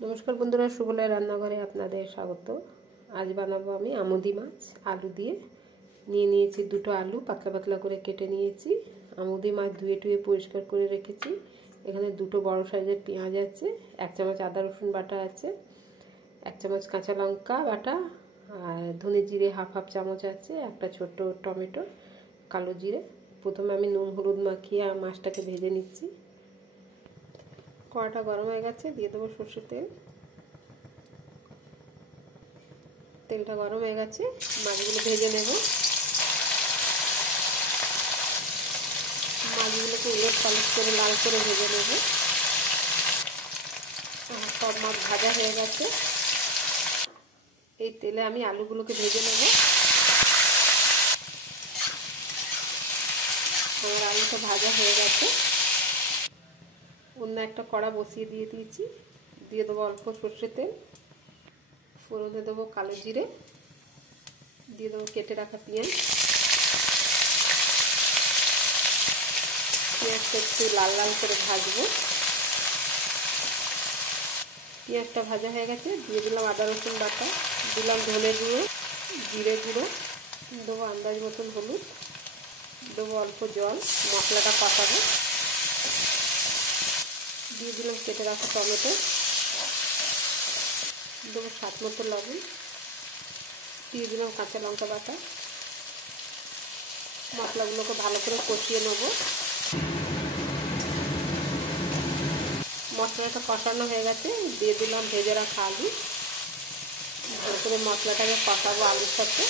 नमस्कार बंधुरा सुबलेर रान्नाघरे आपनादेर स्वागत। आज बानाबो आमी आमुदी माछ आलू दिए। निये नियेछि दुटो आलू पातला पातला करे केटे नियेछि। आमुदी माछ धुए टुए परिष्कार करे रेखेछि। एखाने दुटो बड़ो साइजेर पेंयाज आछे, एक चामच आदा रसुन बाटा आछे, एक चामच काँचा लंका बाटा और धने जिरे हाफ हाफ चामच आछे, एकटा छोटो टमेटो, कालो जिरे। प्रथमे आमी नुन हलुद माखिए माछटाके भेजे निচ্ছি। কড়াটা গরম হয়ে গেছে, দিয়ে দেবো সরষের তেল। তেলটা গরম হয়ে গেছে, মাছগুলো ভেজে নেব। মাছগুলোকে উলট পালট করে লাল করে ভেজে নেব। সব মাছ ভাজা হয়ে গেছে, এই তেলে আমি আলুগুলোকে ভেজে নেব। আমার আলুটা ভাজা হয়ে গেছে। অন্য একটা কড়া বসিয়ে দিয়েছি, দিয়ে দেবো অল্প সরষের তেল, ফোড়নে দেবো কালো জিরে, দিয়ে দেবো কেটে রাখা পেঁয়াজ। পেঁয়াজটা একটু লাল লাল করে ভাজবো। পেঁয়াজটা ভাজা হয়ে গেছে, দিয়ে দিলাম আদা রসুন বাটা, দিলাম ধনে গুঁড়ো, জিরে গুঁড়ো, দেবো আন্দাজ মতন হলুদ, দেবো অল্প জল, মশলাটা কষাবো। দিয়ে দিলাম কেটে রাখা টমেটো, দেবো স্বাদ মতো লবণ, দিয়ে দিলাম কাঁচা লঙ্কা বাটা। মশলাগুলোকে ভালো করে কষিয়ে নেব। মশলাটা কষানো হয়ে গেছে, দিয়ে দিলাম ভেজে রাখা আলু। ভালো করে মশলাটাকে কষাবো আলুর সাথে।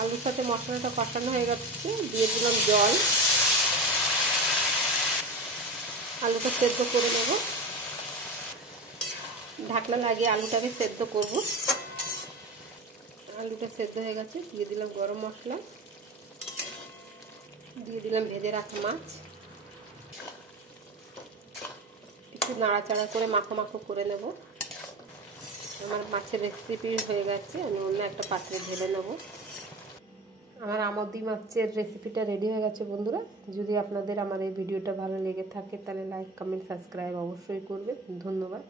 আলুর সাথে মশলাটা কষানো হয়ে গেছে, দিয়ে দিলাম জল। আলুটা সেদ্ধ করে নেব। ঢাকনা লাগিয়ে আলুটাকে সেদ্ধ করব। আলুটা সেদ্ধ হয়ে গেছে, দিয়ে দিলাম গরম মশলা, দিয়ে দিলাম ভেজে রাখা মাছ। একটু নাড়াচাড়া করে মাখো মাখো করে নেব। আমার মাছের রেসিপি হয়ে গেছে, আমি অন্য একটা পাত্রে ঢেলে নেব। আমার আমুদি মাছের রেসিপিটা রেডি হয়ে গেছে বন্ধুরা। যদি আপনাদের আমার এই ভিডিওটা ভালো লেগে থাকে তাহলে লাইক কমেন্ট সাবস্ক্রাইব অবশ্যই করবেন। ধন্যবাদ।